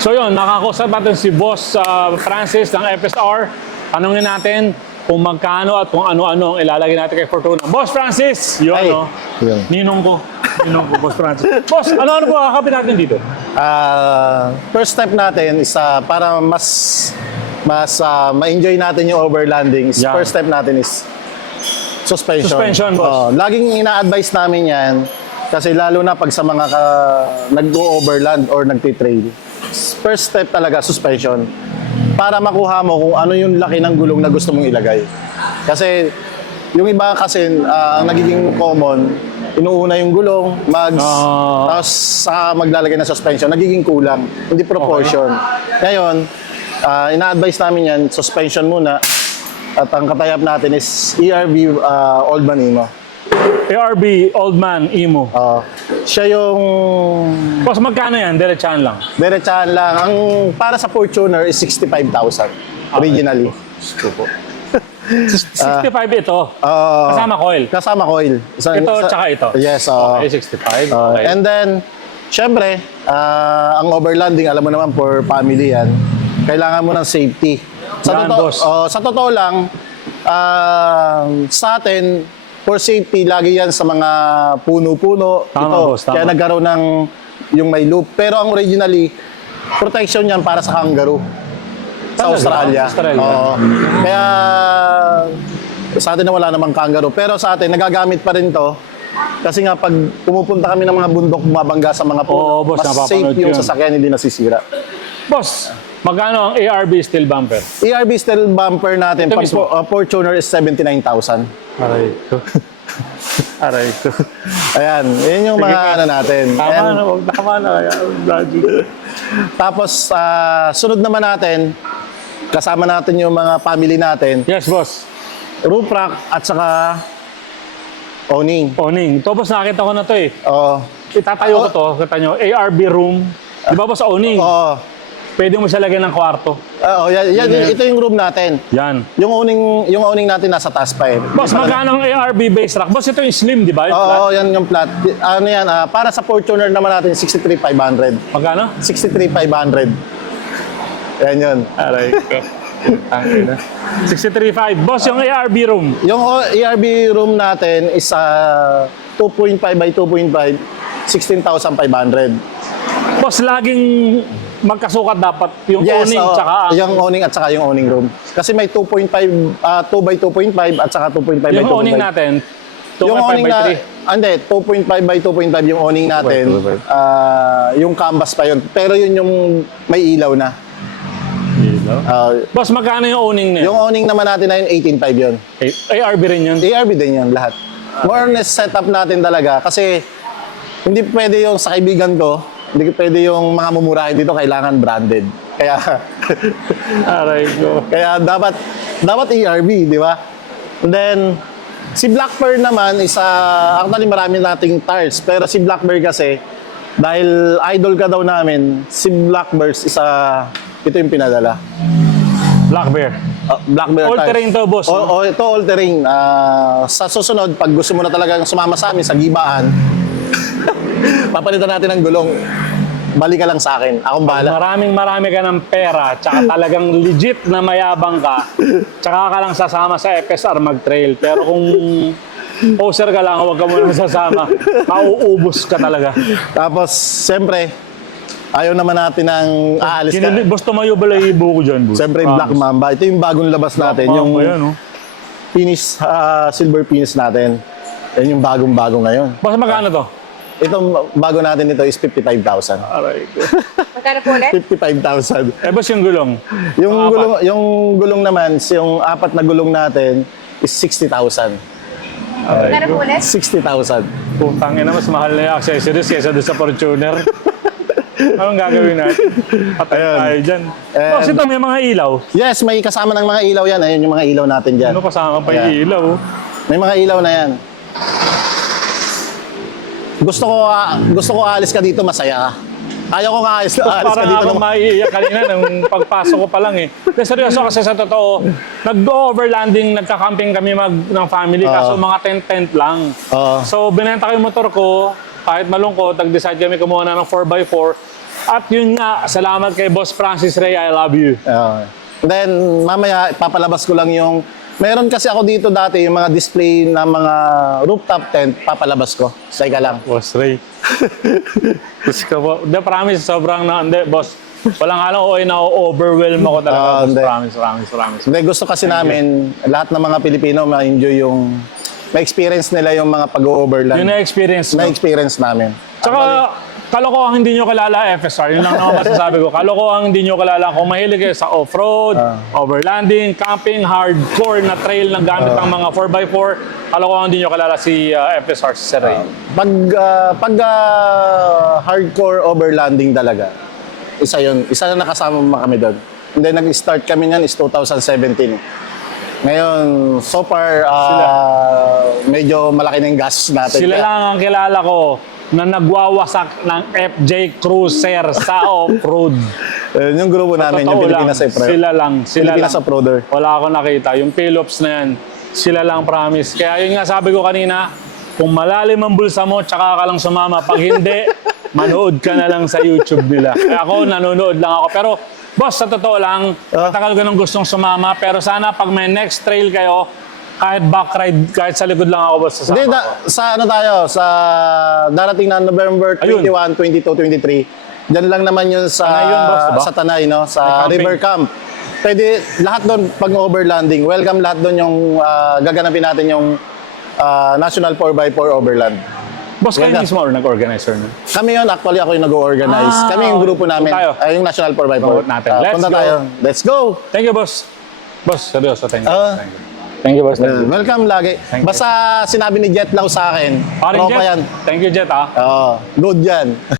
So yun, nakakusap natin si Boss Francis ng FSR. Tanungin natin kung magkano at kung ano-ano ang ilalagay natin kay Fortuna. Boss Francis! Yun, Ay, no? yun. Ninong ko, Boss Francis. Boss, ano po kakapit natin dito? First step natin is para mas ma-enjoy natin yung overlanding. Yeah. First step natin is suspension. Suspension, boss. Laging ina-advise namin yan kasi lalo na pag sa mga nag-overland or nagtitrail. First step talaga, suspension. Para makuha mo kung ano yung laki ng gulong na gusto mong ilagay. Kasi yung iba kasi ang nagiging common, inuuna yung gulong, mags, tapos saka maglalagay ng suspension, nagiging kulang, hindi proportion. Ngayon, ina-advise namin yan, suspension muna, at ang katayap natin is ERB Old Man Imo. ARB Old Man Imo. Siya yung Boss, magkano yan? Diretsahan lang. diretsahan lang. Ang para sa Fortuner is 65,000 originally. 65 ito. Kasama coil. Kasama coil. Ito tsaka ito. Yes. Okay, 65. Okay. And then, syempre, ang overlanding, alam mo naman, for family yan, kailangan mo ng safety. Yan, boss. Sa totoo lang, sa atin, for safety, lagi yan sa mga puno-puno. Tama, boss, tama. Kaya nagkaroon ng yung may loop. Pero ang originally, protection yan para sa kangaroo. Sa Talaga? Australia. Australia. Oo. Kaya sa atin na wala namang kangaroo. Pero sa atin, nagagamit pa rin to. Kasi nga pag pumupunta kami ng mga bundok, bumabangga sa mga puno, Oo, boss, mas napapanood safe yung yun. sasakyan, hindi nasisira. Boss, magkano ang ARB steel bumper? ERB steel bumper natin, Ito pag mismo. Fortuner is 79,000. Aray ko. Aray ko. Ayan, yun yung mga ano natin. Tama na. Kaya, Tapos, sunod naman natin, kasama natin yung mga family natin, yes, boss. roof rack at saka awning. Owning. Ito, boss, nakita ko na to eh. Oo. Itatayo ko to. Kita nyo, ARB room. Di ba, boss, owning? Oo. Pwede mo siya lagyan ng kwarto. Ito yung room natin. Yan. Yung awning natin nasa taas pa eh. Boss, magkano ang ARB base rack? Boss, ito yung slim, di ba? Yung flat. Oo, yan yung flat. Ano yan, para sa Fortuner naman natin, 63,500. Magkano? 63,500. Yan yun. Aray ko. 63.5. Boss, yung ARB room. Yung ERB room natin is 2.5 by 2.5, 16,500. Boss, laging magkasukat dapat yung owning tsaka yung awning at saka yung awning room. Kasi may 2.5, 2 by 2.5 at saka 2.5 by 2.5. yung owning natin. 2.5 Yung awning by na, 3. hindi, 2.5 by 2.5 yung awning natin. 2.5. Yung canvas pa yun. Pero yun yung may ilaw na. Boss, magkano yung owning na Yung awning naman natin na yun, 18.5 yun. ARB rin yun. ARB din yun lahat. More or less setup natin talaga. Kasi hindi pwede yung sa kaibigan ko, hindi pwede yung mga mumurahin dito, kailangan branded. Kaya Aray ko. kaya dapat ERB, di ba? And then si Black Pearl naman is actually marami nating tires, pero si Black Pearl kasi dahil idol ka daw namin, si Black Pearl is ito yung pinadala. Black Bear. Black Bear All tires. terrain to, boss. No? Ito all terrain. Sa susunod, pag gusto mo na talagang sumama sa amin sa gibaan, papalitan natin ng gulong. Balik ka lang sa akin. Akong bahala. Marami ka ng pera, tsaka talagang legit na mayabang ka, tsaka ka lang sasama sa FSR mag-trail. Pero kung poser ka lang, huwag ka muna sasama, mauubos ka talaga. Tapos, siyempre, ayaw naman natin ng aalis ka. Boss, tumayo balahibo ko dyan, boss. Siyempre, Black Mamba. Ito yung bagong labas natin. Yung Ayan, oh. finish, silver finish natin. Yan yung bagong-bago ngayon. Boss, magkano to? Itong bago natin ito is 55,000. Aray ko. Magkano po ulit? 55,000. Boss, yung gulong. Yung gulong naman, yung apat na gulong natin is 60,000. Magkano po ulit? 60,000. Putang ina, mas mahal na yung accessories kaysa doon sa Fortuner. Anong gagawin natin? Patay tayo dyan. Boss, ito may mga ilaw. Yes, may kasama ng mga ilaw yan. Ayun yung mga ilaw natin dyan. Ano kasama pa yung ilaw? May mga ilaw na yan. Gusto ko alis ka dito masaya ka. Ayaw ko alis ka Parang dito. ako maiiyak kanina nung pagpasok ko pa lang eh. Pero seryoso kasi sa totoo, nag-overlanding, nagka-camping kami ng family, kaso mga tent-tent lang. So binenta ko yung motor ko, kahit malungkot, nag-decide kami kumuha na ng 4x4. At yun nga, salamat kay Boss Francis Ray, I love you. Then, mamaya, papalabas ko lang yung... Meron kasi ako dito dati, yung mga display na mga rooftop tent, papalabas ko. Teka lang. Boss Ray. Gusto ko po. Hindi, promise, sobrang na, hindi, boss. Walang alam ko, na-overwhelm ako talaga, boss. hindi. Promise. Hindi, gusto kasi namin, lahat ng mga Pilipino ma-enjoy yung... Ma-experience nila yung mga pag-overland. Yun na-experience mo. Na-experience namin. Tsaka, kalokohang hindi nyo kilala FSR. Yun lang naman masasabi ko. Kalokohang hindi nyo kilala kung mahilig kayo sa off-road, overlanding, camping, hardcore na trail na gamit ng mga 4x4. Kalokohang hindi nyo kilala si FSR, si Sir Ray. Pag hardcore overlanding talaga, isa yun. Isa na nakasama mo kami doon. And then nag-start kami niyan is 2017. Ngayon, so far, medyo malaki na yung gas natin. Sila lang ang kilala ko na nagwawasak ng FJ Cruiser sa off-road. Yung grupo namin, yung Totoo Pilipinas lang, sila lang. Pilipinas Off-Roader. Wala akong nakita. Yung Philips na yan, sila lang promise. Kaya yun nga sabi ko kanina, kung malalim ang bulsa mo, tsaka ka lang sumama. Pag hindi, manood ka na lang sa YouTube nila. Kaya ako, nanonood lang ako. Pero, boss, sa totoo lang, matagal ko nang gustong sumama. Pero sana pag may next trail kayo, kahit back ride, kahit sa likod lang ako, boss, sasama Hindi, ako. sa ano tayo, sa darating na November 21, 22, 23. Diyan lang naman yun sa Tanay yun, boss, diba? sa Tanay, no? Sa May camping. River Camp. Pwede, lahat doon, pag overlanding, welcome lahat doon yung gaganapin natin yung National 4x4 Overland. Boss, kayo Welcome. mismo or nag-organizer na? Kami yun, actually ako yung nag-organize. Kami yung grupo namin, tayo. yung National 4x4. Promote natin. Let's punta go. tayo. Let's go! Thank you, boss. Boss, seryoso, thank you. Ah. Thank you, boss. Thank you. Welcome lagi. Thank you. Basta sinabi ni Jet Lau sa akin, Paring tropa Jet. yan. Thank you, Jet, ah. Good yan.